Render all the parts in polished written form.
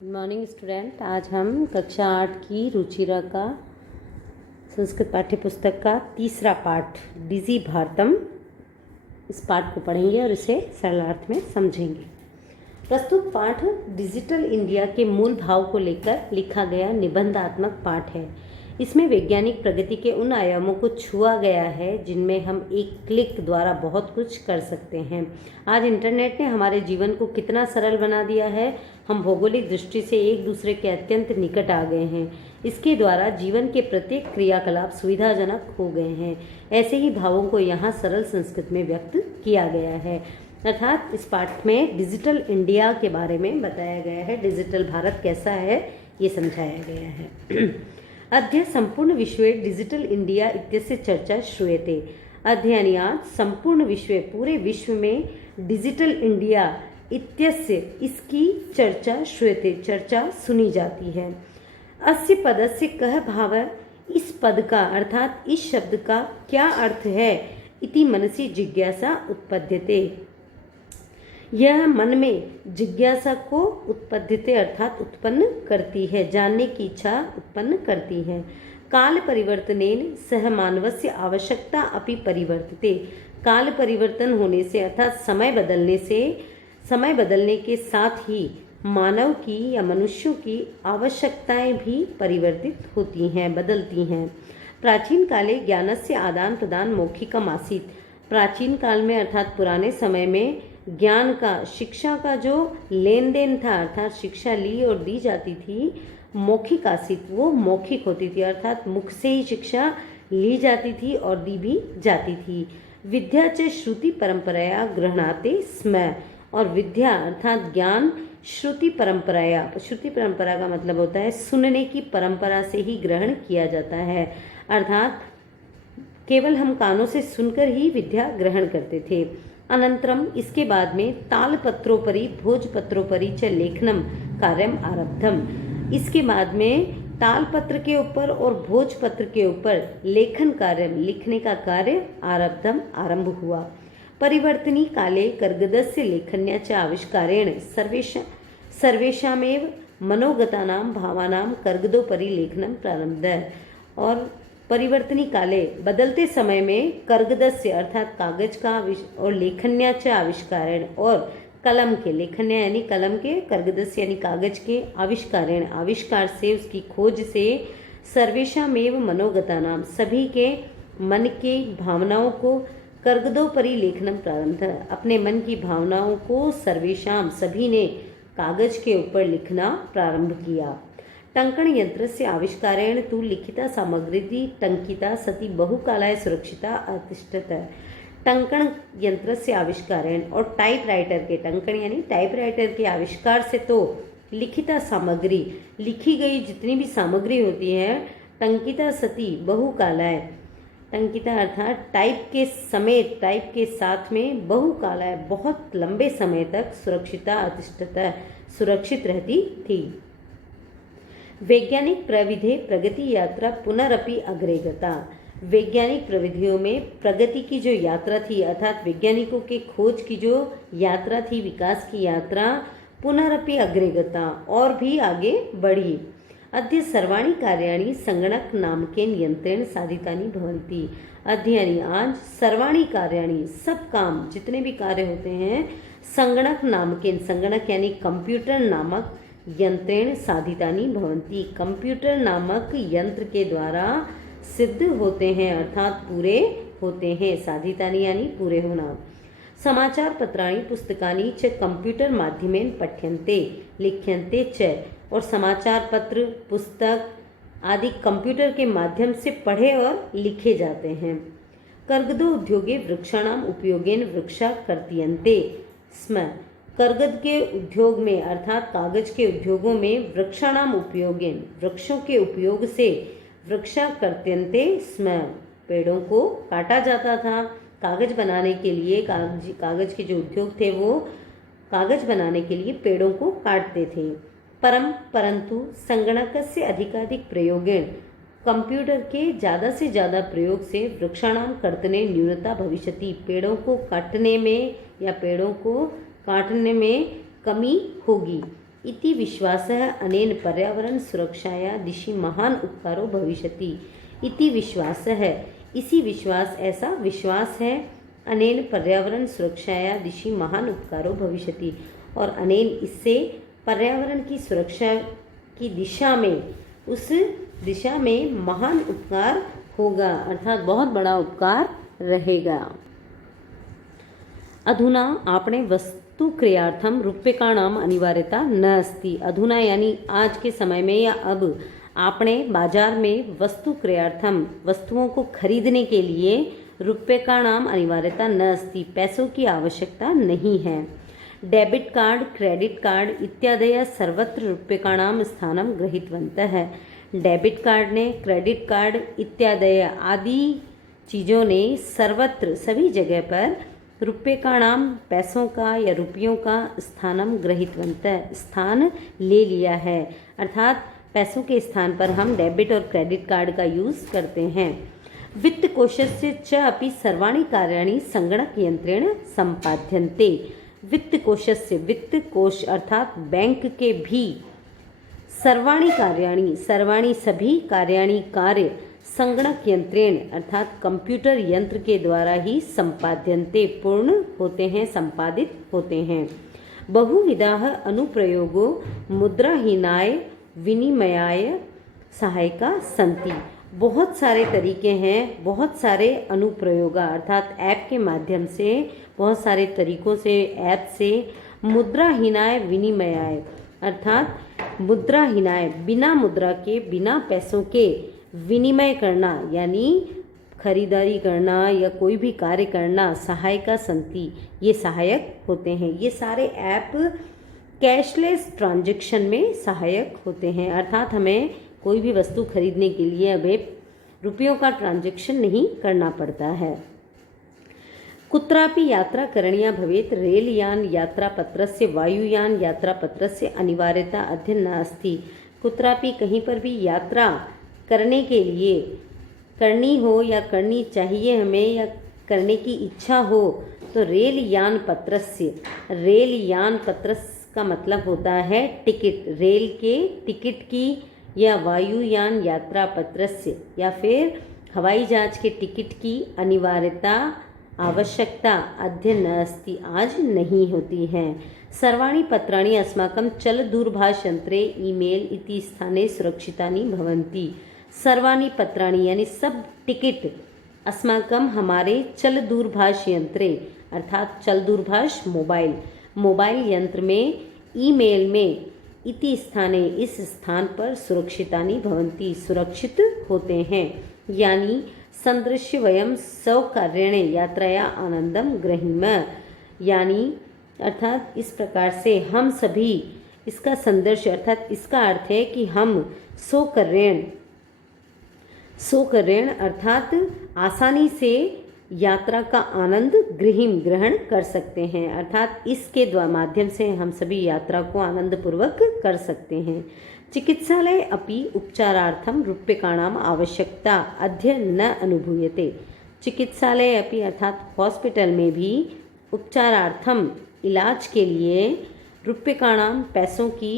Good morning student. आज हम कक्षा 8 की रुचिरा का संस्कृत पाठ्य पुस्तक का तीसरा पाठ डिजी भारतम, इस पाठ को पढ़ेंगे और इसे सरलार्थ में समझेंगे। प्रस्तुत पाठ डिजिटल इंडिया के मूल भाव को लेकर लिखा गया निबंधात्मक पाठ है। इसमें वैज्ञानिक प्रगति के उन आयामों को छुआ गया है जिनमें हम एक क्लिक द्वारा बहुत कुछ कर सकते हैं। आज इंटरनेट ने हमारे जीवन को कितना सरल बना दिया है। हम भौगोलिक दृष्टि से एक दूसरे के अत्यंत निकट आ गए हैं। इसके द्वारा जीवन के प्रत्येक क्रियाकलाप सुविधाजनक हो गए हैं। ऐसे ही भावों को यहाँ सरल संस्कृत में व्यक्त किया गया है। अर्थात इस पाठ में डिजिटल इंडिया के बारे में बताया गया है। डिजिटल भारत कैसा है ये समझाया गया है। अद्य संपूर्ण विश्वे डिजिटल इंडिया इत्यस्य चर्चा श्रूयते। अध्ययनात् संपूर्ण विश्वे, पूरे विश्व में डिजिटल इंडिया इत्यस्य, इसकी चर्चा श्रूयते, चर्चा सुनी जाती है। अस्य पदस्य कः भावः, इस पद का अर्थात इस शब्द का क्या अर्थ है, इति मनसि जिज्ञासा उत्पद्यते, यह मन में जिज्ञासा को उत्पद्यते अर्थात उत्पन्न करती है, जानने की इच्छा उत्पन्न करती है। काल परिवर्तनेन सह मानवस्य आवश्यकता अपि परिवर्तते। काल परिवर्तन होने से अर्थात समय बदलने के साथ ही मानव की या मनुष्यों की आवश्यकताएं भी परिवर्तित होती हैं, बदलती हैं। प्राचीन काले ज्ञानस्य आदान प्रदान मौखिकम आसीत्। प्राचीन काल में अर्थात पुराने समय में ज्ञान का, शिक्षा का जो लेन देन था, अर्थात शिक्षा ली और दी जाती थी, मौखिक आसीत, वो मौखिक होती थी, अर्थात मुख से ही शिक्षा ली जाती थी और दी भी जाती थी। विद्या च श्रुति परंपराया गृह्णाते स्म, और विद्या अर्थात ज्ञान श्रुति परंपराया, श्रुति परंपरा का मतलब होता है सुनने की परंपरा से ही ग्रहण किया जाता है, अर्थात केवल हम कानों से सुनकर ही विद्या ग्रहण करते थे। अनंतरम, इसके बाद में तालपत्रोपरि भोजपत्रोपरि च लेखनम कार्यम आरब्धम। इसके बाद में तालपत्र के ऊपर और भोजपत्र के ऊपर लेखन कार्य, लिखने का कार्य आरब्धम, आरंभ हुआ। परिवर्तनी काले कर्गदस्य लेखन्या च आविष्कारेण सर्वेषामेव मनोगतानां भावानां कर्गदोपरि लेखनम प्रारब्ध। और परिवर्तनी काले, बदलते समय में कर्गदस्य अर्थात कागज का और लेखन्याचे आविष्कारण, और कलम के, लेखन्या यानी कलम के, कर्गदस्य यानी कागज के, आविष्कारण आविष्कार से, उसकी खोज से, सर्वेषामेव मनोगतानाम सभी के मन के भावनाओं को, कर्गदोपरि लेखनम प्रारंभ, अपने मन की भावनाओं को सर्वेषाम सभी ने कागज के ऊपर लिखना प्रारंभ किया। टंकण यंत्र से आविष्कारेण तु लिखिता सामग्री टंकिता सती बहुकालाय सुरक्षिता अतिष्ठत। टंकण यंत्र से आविष्कारेण, और टाइपराइटर के, टंकण यानी टाइपराइटर के आविष्कार से तो लिखिता सामग्री, लिखी गई जितनी भी सामग्री होती है, टंकिता सती बहुकालाय, टंकिता अर्थात टाइप के समेत, टाइप के साथ में, बहुकालाय बहुत लंबे समय तक, सुरक्षिता अतिष्ठत सुरक्षित रहती थी। वैज्ञानिक प्रविधि प्रगति यात्रा पुनरपि अग्रेगता। वैज्ञानिक प्रविधियों में प्रगति की जो यात्रा थी, अर्थात वैज्ञानिकों के खोज की जो यात्रा थी, विकास की यात्रा, पुनरपि अग्रेगता, और भी आगे बढ़ी। अद्य सर्वाणि कार्याणि संगणक नामकेन यंत्रेण साधितानि भवन्ति। अध्ययनी, आज सर्वाणि कार्याणि, सब काम, जितने भी कार्य होते हैं, संगणक नामकेन, संगणक यानी कंप्यूटर नामक, यंत्रेण साधितानि भवन्ति, कंप्यूटर नामक यंत्र के द्वारा सिद्ध होते हैं, अर्थात पूरे होते हैं। साधितानि यानी पूरे होना। समाचार पत्राणि पुस्तकानि च कंप्यूटर माध्यमेन पठ्यन्ते लिख्यन्ते च, और समाचार पत्र, पुस्तक आदि कंप्यूटर के माध्यम से पढ़े और लिखे जाते हैं। कर्गदो उद्योगे वृक्षाणाम उपयोगेन वृक्षा कर्तयन्ते स्म। कर्गद के उद्योग में अर्थात कागज के उद्योगों में वृक्षाणाम उपयोगेन, वृक्षों के उपयोग से, वृक्षा कर्तयन्ते स्म, पेड़ों को काटा जाता था कागज बनाने के लिए। कागज के जो उद्योग थे वो कागज बनाने के लिए पेड़ों को काटते थे। परंतु संगणकस्य अधिकाधिक प्रयोगेण, कंप्यूटर के ज़्यादा से ज़्यादा प्रयोग से वृक्षाणाम कर्तने न्यूनता भविष्यति, पेड़ों को काटने में या पेड़ों को काटने में कमी होगी। इति विश्वासः अनेन पर्यावरण सुरक्षाया दिशि महान उपकारो भविष्यति। इति विश्वासः, इसी विश्वास, ऐसा विश्वास है, अनेन पर्यावरण सुरक्षाया दिशि महान उपकारो भविष्यति, और अनेन इससे पर्यावरण की सुरक्षा की दिशा में, उस दिशा में महान उपकार होगा, अर्थात बहुत बड़ा उपकार रहेगा। अधुना आपणे वस्तु क्रियार्थम रूप्यकाणाम अनिवार्यता न अस्ति। अधुना यानी आज के समय में या अब आपणे बाजार में वस्तु क्रियार्थम, वस्तुओं को खरीदने के लिए रूप्यकाणाम अनिवार्यता न अस्ति, पैसों की आवश्यकता नहीं है। डेबिट कार्ड, क्रेडिट कार्ड इत्यादय सर्वत्र रूप्यकाणाम स्थानं गृहीतवन्तः। डेबिट कार्ड ने, क्रेडिट कार्ड इत्यादय आदि चीज़ों ने सर्वत्र, सभी जगह पर रूप्यकाणाम, पैसों का या रुपयों का स्थानम गृहीतवन्तः, स्थान ले लिया है, अर्थात पैसों के स्थान पर हम डेबिट और क्रेडिट कार्ड का यूज़ करते हैं। वित्त कोशस्य च अपि सर्वाणि कार्याणि संगणक यंत्रेण संपाद्यन्ते। वित्त कोशस्य, वित्त कोश अर्थात बैंक के भी, सर्वाणि कार्याणि, सर्वाणि सभी कार्याणि, कार्य, संगणक यंत्रेण अर्थात कंप्यूटर यंत्र के द्वारा ही संपाद्यन्ते, पूर्ण होते हैं, संपादित होते हैं। बहुविधाः अनुप्रयोगो मुद्राहीनाय विनिमयाय सहायका सन्ति। बहुत सारे तरीके हैं, बहुत सारे अनुप्रयोग अर्थात ऐप के माध्यम से, बहुत सारे तरीकों से, ऐप से मुद्राहीनाय विनिमयाय अर्थात मुद्राहीनाय, बिना मुद्रा के, बिना पैसों के विनिमय करना यानी खरीदारी करना या कोई भी कार्य करना, सहायका संति, ये सहायक होते हैं। ये सारे ऐप कैशलेस ट्रांजैक्शन में सहायक होते हैं, अर्थात हमें कोई भी वस्तु खरीदने के लिए अब रुपयों का ट्रांजैक्शन नहीं करना पड़ता है। कुत्रापि यात्रा करणीया भवेत्, रेलयान यात्रापत्रस्य वायुयान यात्रापत्रस्य अनिवार्यता अद्य नास्ति। कुत्रापि, कहीं पर भी यात्रा करने के लिए, करनी हो या करनी चाहिए हमें या करने की इच्छा हो, तो रेल यान पत्रस्य, रेल यान पत्रस्य का मतलब होता है टिकट, रेल के टिकट की, या वायुयान यात्रा पत्रस्य या फिर हवाई जहाज के टिकट की अनिवार्यता, आवश्यकता अद्य नास्ति, आज नहीं होती है। सर्वाणि पत्राणि अस्माकं चलदूरभाषयंत्रे ईमेल इति स्थाने सुरक्षितानि भवन्ति। सर्वाणि पत्राणि यानी सब टिकट, अस्माकं हमारे चल दूरभाष यंत्रे अर्थात चल दूरभाष मोबाइल, मोबाइल यंत्र में, ईमेल में, इति स्थाने इस स्थान पर सुरक्षितानि भवन्ति, सुरक्षित होते हैं। यानी संदृश्य वयम सौकार्येण यात्राया आनंदम ग्रहीम, यानी अर्थात इस प्रकार से हम सभी, इसका संदर्श अर्थात इसका अर्थ है कि हम सौकर्येण, सौकर्येण अर्थात आसानी से यात्रा का आनंद ग्रहण कर सकते हैं, अर्थात इसके माध्यम से हम सभी यात्रा को आनंद पूर्वक कर सकते हैं। चिकित्सालय अपि उपचारार्थम रूप्यकाणाम आवश्यकता अद्य न अनुभूयते। चिकित्सालय अपि अर्थात हॉस्पिटल में भी उपचारार्थम इलाज के लिए रूप्यकाणाम पैसों की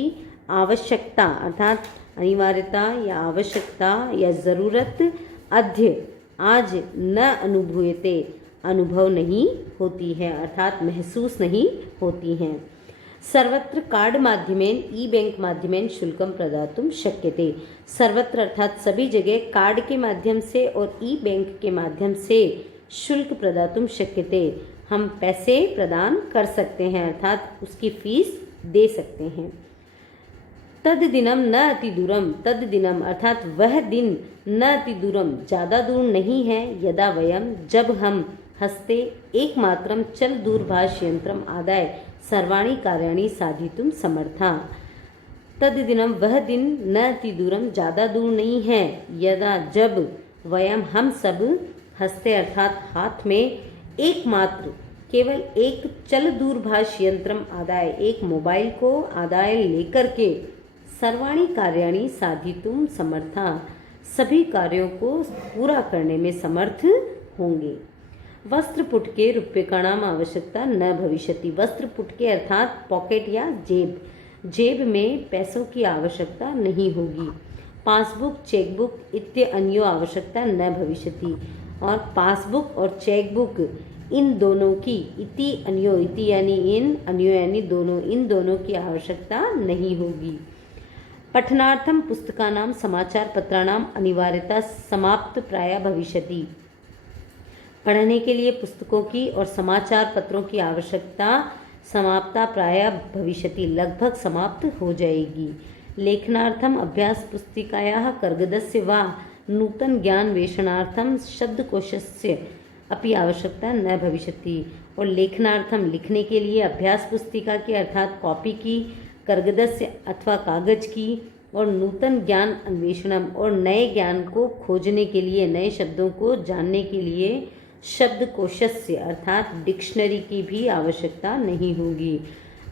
आवश्यकता अर्थात अनिवार्यता या आवश्यकता या ज़रूरत अद्य आज न अनुभूयते अनुभव नहीं होती है, अर्थात महसूस नहीं होती हैं। सर्वत्र कार्ड माध्यमेन ई बैंक माध्यमेन शुल्कम प्रदातुं शक्यते। सर्वत्र अर्थात सभी जगह कार्ड के माध्यम से और ई बैंक के माध्यम से शुल्क प्रदातुं शक्यते, हम पैसे प्रदान कर सकते हैं अर्थात उसकी फीस दे सकते हैं। तद दिनम न अति दूरम, तद दिनम अर्थात वह दिन, न अति दूरम ज़्यादा दूर नहीं है, यदा वयम जब हम हस्ते एकमात्रम चल दूरभाष यंत्रम आदाय सर्वाणि कार्याणि साधितुम समर्था। तद दिनम वह दिन, न अति दूरम ज़्यादा दूर नहीं है, यदा जब वयम हम सब हस्ते अर्थात हाथ में एकमात्र केवल एक चल दूरभाष यंत्रम आदाय एक मोबाइल को आदाय लेकर के सर्वाणि कार्याणि साधितुम समर्था सभी कार्यों को पूरा करने में समर्थ होंगे। वस्त्र पुटके रूप्यकाणाम आवश्यकता न भविष्यति। वस्त्र पुटके अर्थात पॉकेट या जेब, जेब में पैसों की आवश्यकता नहीं होगी। पासबुक चेकबुक इत्यन्यो आवश्यकता न भविष्यति। और पासबुक और चेकबुक इन दोनों की इति अन्यो, इति यानी इन, अन्यो यानी दोनों, इन दोनों की आवश्यकता नहीं होगी। पठनार्थम पुस्तकानां समाचार पत्राणाम अनिवार्यता समाप्त प्राय भविष्यति। पढ़ने के लिए पुस्तकों की और समाचार पत्रों की आवश्यकता समाप्ता प्राय भविष्यति, लगभग समाप्त हो जाएगी। लेखनार्थम अभ्यास पुस्तिकायाः कर्गदस्य वा नूतन ज्ञान वेषणार्थम शब्दकोशस्य अपि आवश्यकता न भविष्यति। और लेखनार्थम लिखने के लिए अभ्यास पुस्तिका की अर्थात कॉपी की, कर्गदस्य अथवा कागज की, और नूतन ज्ञान अन्वेषणम और नए ज्ञान को खोजने के लिए, नए शब्दों को जानने के लिए शब्दकोशस्य अर्थात डिक्शनरी की भी आवश्यकता नहीं होगी।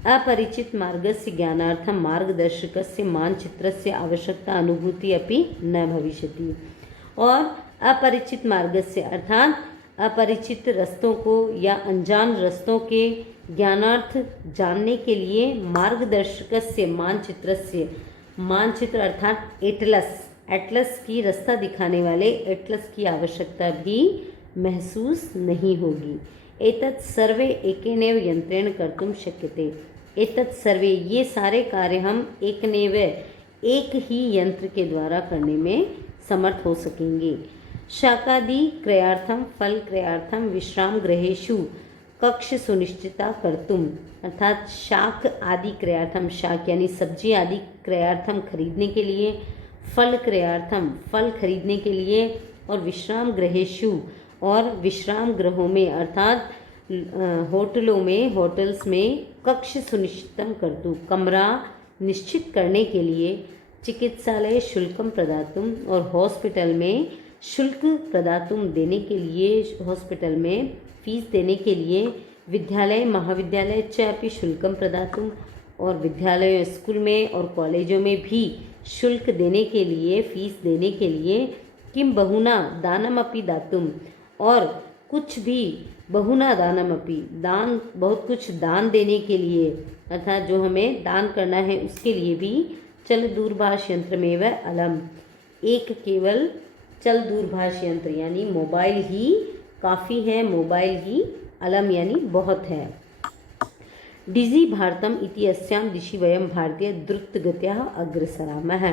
अपरिचित मार्गस्य ज्ञानार्थम मार्गदर्शकस्य मानचित्रस्य आवश्यकता अनुभूति अपि न भविष्यति। और अपरिचित मार्गस्य अर्थात अपरिचित रास्तों को या अनजान रास्तों के ज्ञानार्थ जानने के लिए मार्गदर्शकस्य मानचित्रस्य, मानचित्र अर्थात एटलस की रास्ता दिखाने वाले एटलस की आवश्यकता भी महसूस नहीं होगी। एतत् सर्वे एकेनैव यंत्रेण कर्तुं शक्यते। एतत् सर्वे ये सारे कार्य हम एकनैव एक ही यंत्र के द्वारा करने में समर्थ हो सकेंगे। शाकादि क्रयार्थम फल क्रयार्थम विश्राम गृहेषु कक्ष सुनिश्चिता कर्तुम, अर्थात शाक आदि क्रयार्थम, शाक यानी सब्जी आदि क्रयार्थम खरीदने के लिए, फल क्रयार्थम फल खरीदने के लिए, और विश्राम गृहेषु और विश्राम गृहों में अर्थात होटलों में, होटल्स में कक्ष सुनिश्चितम कर्तु कमरा निश्चित करने के लिए, चिकित्सालय शुल्कम प्रदातुम और हॉस्पिटल में शुल्क प्रदातुम देने के लिए, हॉस्पिटल में फीस देने के लिए, विद्यालय महाविद्यालय च अपि शुल्कम प्रदातुम और विद्यालय स्कूल में और कॉलेजों में भी शुल्क देने के लिए, फीस देने के लिए, किम बहुना दानमपि दातुम और कुछ भी, बहुना दानमपि दान, बहुत कुछ दान देने के लिए, अर्थात जो हमें दान करना है उसके लिए भी, चल दूरभाष यंत्र में वह अलम, एक केवल चल दूरभाष यंत्र यानी मोबाइल ही काफ़ी है, मोबाइल ही अलम यानी बहुत है। डिजी भारतम इति अस्याम दिशि वयम भारतीय द्रुतगत्या अग्रसरामः।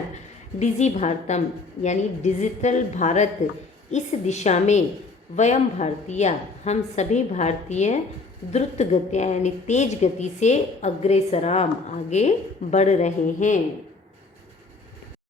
डिजी भारतम यानी डिजिटल भारत, इस दिशा में वयम भारतीय हम सभी भारतीय द्रुत गतिया यानी तेज गति से अग्रेसराम आगे बढ़ रहे हैं।